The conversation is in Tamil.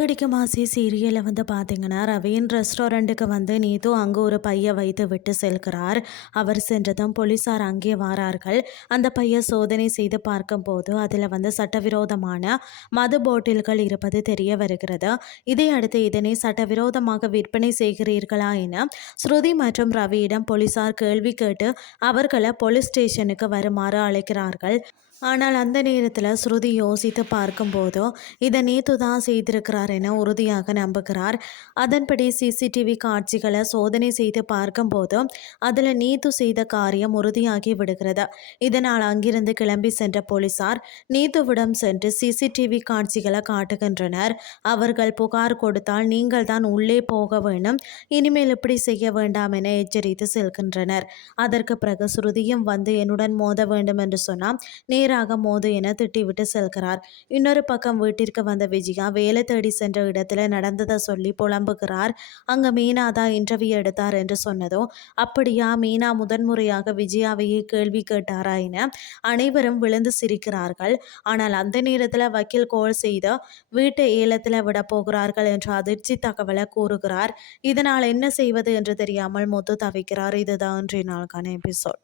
சிறகடிக்கும் ஆசை சீரியலில் பார்த்தீங்கன்னா ரவீன் ரெஸ்டாரண்ட்டுக்கு நீது அங்கே ஒரு பையை வைத்து விட்டு செல்கிறார். அவர் சென்றதும் போலீசார் அங்கே வாரார்கள். அந்த பையை சோதனை செய்து பார்க்கும்போது அதில் சட்டவிரோதமான மது பாட்டில்கள் இருப்பது தெரிய வருகிறது. இதையடுத்து இதனை சட்டவிரோதமாக விற்பனை செய்கிறீர்களா என ஸ்ருதி மற்றும் ரவியிடம் போலீசார் கேள்வி கேட்டு அவர்களை போலீஸ் ஸ்டேஷனுக்கு வருமாறு அழைக்கிறார்கள். ஆனால் அந்த நேரத்தில் ஸ்ருதி யோசித்து பார்க்கும்போதோ இதை நேத்து தான் செய்திருக்கிறார் என உறுதியாக நம்புகிறார். அதன்படி சிசிடிவி காட்சிகளை சோதனை செய்து பார்க்கும்போது அதில் நேத்து செய்த காரியம் உறுதியாகி விடுகிறது. இதனால் அங்கிருந்து கிளம்பி சென்ற போலீசார் நீத்துவிடம் சென்று சிசிடிவி காட்சிகளை காட்டுகின்றனர். அவர்கள் புகார் கொடுத்தால் நீங்கள் தான் உள்ளே போக வேண்டும், இனிமேல் இப்படி செய்ய வேண்டாம் என எச்சரித்து செல்கின்றனர். அதற்கு பிறகு ஸ்ருதியும் என்னுடன் மோத வேண்டும் என்று சொன்னால் நேராக மோது என திட்டிவிட்டு செல்கிறார். இன்னொரு பக்கம் வீட்டிற்கு வந்த விஜயா வேலை தேடி சென்ற இடத்துல நடந்ததை சொல்லி புலம்புகிறார். அங்க மீனா தான் இன்டர்வியூ எடுத்தார் என்று சொன்னதோ, அப்படியா, மீனா முதன்முறையாக விஜயாவையே கேள்வி கேட்டாரா என அனைவரும் விழுந்து சிரிக்கிறார்கள். ஆனால் அந்த நேரத்தில் வக்கீல் கோல் செய்து வீட்டை ஏலத்தில் விட போகிறார்கள் என்ற அதிர்ச்சி தகவலை கூறுகிறார். இதனால் என்ன செய்வது என்று தெரியாமல் முத்து தவிக்கிறார். இதுதான் இன்றைய நாளுக்கான எபிசோட்.